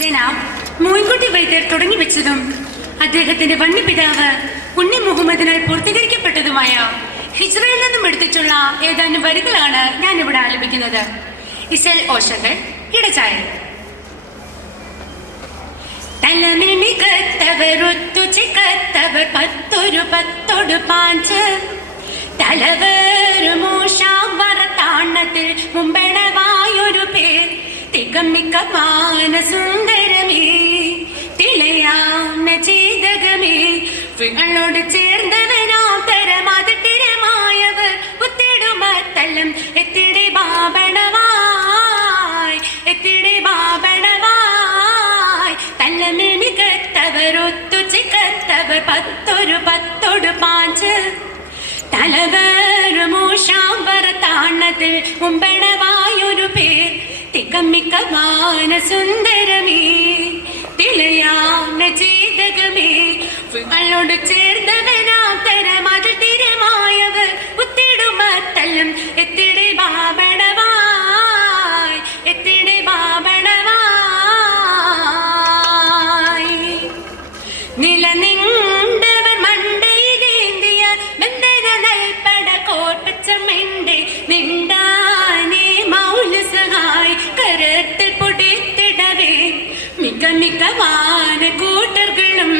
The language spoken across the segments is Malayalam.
ജനാബ് മോയിൻകുട്ടി വൈദ്യർ തുടങ്ങി വെച്ചതും അദ്ദേഹത്തിന്റെ വന്യപിതാവ് ഉണ്ണി മുഹമ്മദിനാൽ പൂർത്തീകരിക്കപ്പെട്ടതുമായ ഹിജ്റയിൽ നിന്നും എടുത്തിട്ടുള്ള ഏതാനും വരികളാണ് ഞാൻ ഇവിടെ ആലപിക്കുന്നത്. ഇസൽ ഓഷകൾ ഇടചായ തലമിൽ മികത്തവരൊത്തു ചിക്കത്തവർ പത്തൊരു പത്തൊടു പാഞ്ച് തലവരുമൂഷാവറത്താണ്ണത്തിൽ മുമ്പണവായൊരു പേർ തികമ്മിക്ക മാനസുന്ദരമേ തിളയാന ചേതകമേ വിങ്ങളോട് ചേർന്നവനാം തരമതിരമായവർ പുത്തിടുമത്തല്ലം എത്തിടെ ബാബണവായ് എത്തിടെ ബാബണവായ് തല്ലമിൽ മികത്തവരൊത്തു ചിക്കത്തവർ പത്തൊരു പത്തൊടു പാഞ്ച് തലവരുമൂഷാവറത്താണ്ണത്തിൽ മുമ്പണവായൊരു പേർ തികമ്മിക്ക മാനസുന്ദരമേ തിളയാന ചേതകമേ വിങ്ങളോട് ചേർന്നവനാം തരമതിരമായവർ പുത്തിടുമത്തല്ലം എത്തിടെ ബാബണവായ് എത്തിടെ ബാബണവായ് നിലനിണ്ടവർ മണ്ടയിലേന്തിയ ബന്ധന നൽപട കോർപ്പച്ചമെണ്ട് നിണ്ടാനേ മൗല സഹായ് കരത്തിൽ പൊടിത്തിടവേ മിക്ക മിക്ക വാന കൂട്ടர்களுം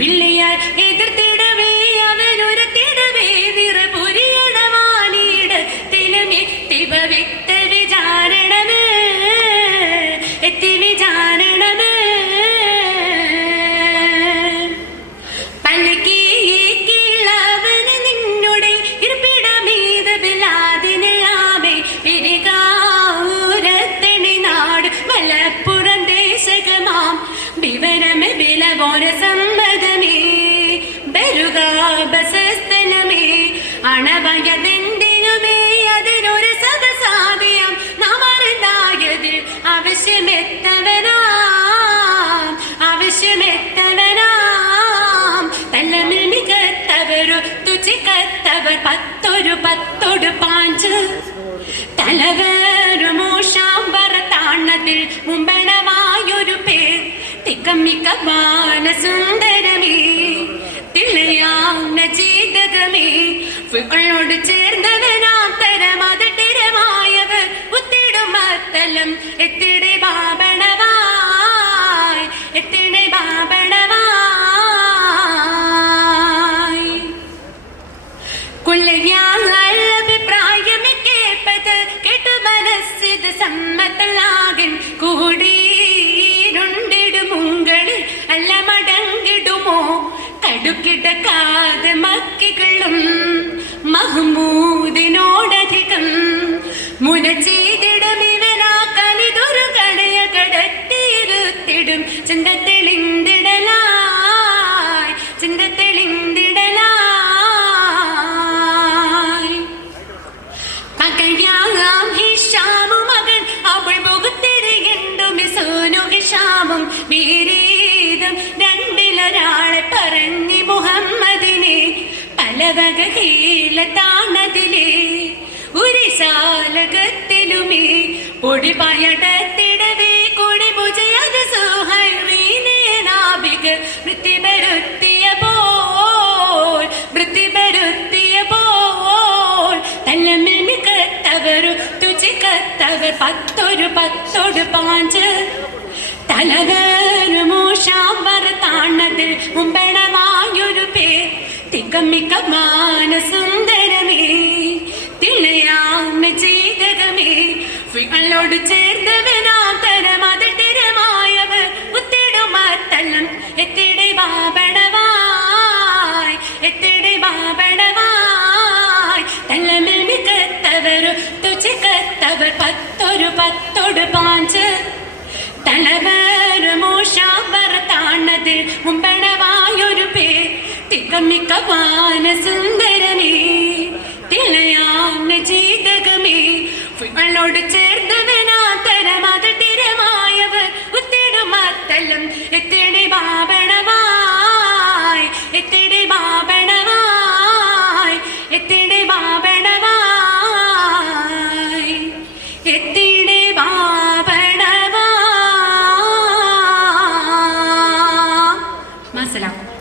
വിള്ളിയാൽ എതിർത്തിടവേ അവനൊരത്തിടവേ നിറപുരിയടവാനിടത്തിലുമേ തിവ വിത്ത വിചാരണമേ എത്തി വിചാരണമേ പലകീളവന് നിന്നുടെ ഇരിപ്പിടമീത ബിലാദിനാമേ പെരികാരത്തണി നാട് മലപ്പുറം ദേശകമാം വിവരമേ ബിലവോര സമ്മതമേ ബരുക ബസസ്ഥലമേ അണവയതെന്തിനുമേ അതിനൊരു സദസാദിയം നാം അറിഞ്ഞായതിൽ ആവശ്യമെത്തവനാം ആവശ്യമെത്തവനാം തല്ലമിൽ മികത്തവരു തുചിക്കത്തവർ പത്തൊരു പത്തൊടു പാഞ്ച് തലവരുമൂഷാവറത്താണ്ണത്തിൽ മുമ്പണവായൊരു പേർ തികമ്മിക്ക മാനസുന്ദരമേ തിളയാന ചേതകമേ വിങ്ങളോട് ചേർന്നവനാം തരമതിരമായവർ പുത്തിടുമത്തല്ലം എത്തിടെ ബാബണവായ് എത്തിടെ ബാബണവായ് കുല്ലയാഭിപ്രായമേ കേപ്പത് കേട്ടു മനസ്സിത് സമ്മതലാകൻ കൂടിയിരുണ്ടിടുമുങ്ങളിൽ അല്ല മടങ്ങിടുമോ കടുക്കിടക്കാതെ മക്കികളും മഹ്മൂദിനോടധികം മുന ചെയ്തിടും ഇവനാ കലിതൊരു കടയ കടത്തിയിരുത്തിടും ചിന്തത്തെളിന്തിടലായ് ചിന്തത്തെളിന്തിടലായ് പകയാം ഹിഷാമു മകൻ അവൾ മുഖത്തിരികണ്ടും സോനു ഹിഷാമും വീരീതും രണ്ടിലൊരാളെ പറഞ്ഞി മുഹമ്മദിനെ പലവക ഹീലത്താണതിലേ ഉരിശാലകത്തിലുമേ പൊടി പയടത്തിടവേ കൊടി ഭുജയത് സുഹൈറീനേ നാഭിക വൃത്തിപരുത്തിയ പോൽ വൃത്തിപരുത്തിയ പോൽ തല്ലമിൽ മികത്തവരു തുചിക്കത്തവർ പത്തൊരു പത്തൊടു പാഞ്ച് തലവരുമൂഷാവറത്താണ്ണത്തിൽ മുമ്പണവായൊരു പേർ തികമ്മിക്ക മാനസുന്ദരമേ തിളയാന ചേതകമേ വിങ്ങളോട് ചേർന്നവനാം തരമതിരമായവർ പുത്തിടുമത്തല്ലം എത്തിടെ ബാബണവായ് എത്തിടെ ബാബണവായ് തല്ലമിൽ മികത്തവരു തുചിക്കത്തവർ പത്തൊരു പത്തൊടു പാഞ്ച് തലവരുമൂഷാവറത്താണ്ണത്തിൽ മുമ്പണവായൊരു പേർ തികമ്മിക്ക മാനസുന്ദരമേ തിളയാന ചേതകമേ വിങ്ങളോട് ചേർന്നവനാ തരമതിരമായവർ പുത്തിടുമത്തല്ലം എത്തിടെ ബാബണവായ് എത്തിടെ ബാബണവായ് എത്തിടെ ബാബണവായ് എത്തിടെ ബാബണവായ് അസ്സലാം.